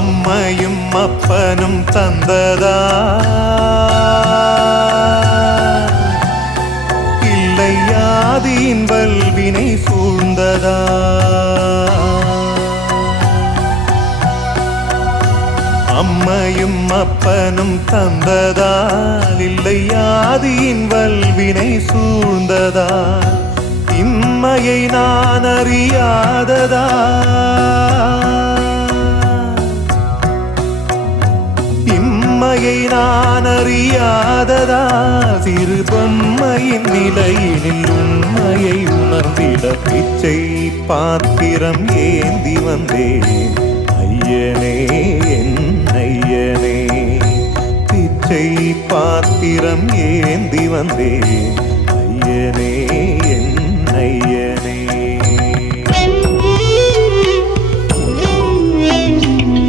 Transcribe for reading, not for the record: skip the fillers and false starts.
அம்மையும் அப்பனும் தந்ததா இல்லை ஆதியின் வல்வினை சூழ்ந்ததா அம்மையும் அப்பனும் தந்ததால் இல்லை ஆதியின் வல்வினை சூழ்ந்ததால் இம்மையை நான் அறியாததா இம்மையை நான் அறியாததா சிறு பொம்மையின் நிலையினில் உண்மையை உணர்ந்திட பிச்சை பாத்திரம் ஏந்தி வந்தேன் ஐயனே என் ஐயனே பிச்சை பாத்திரம் ஏந்தி வந்தேன் ஐயனே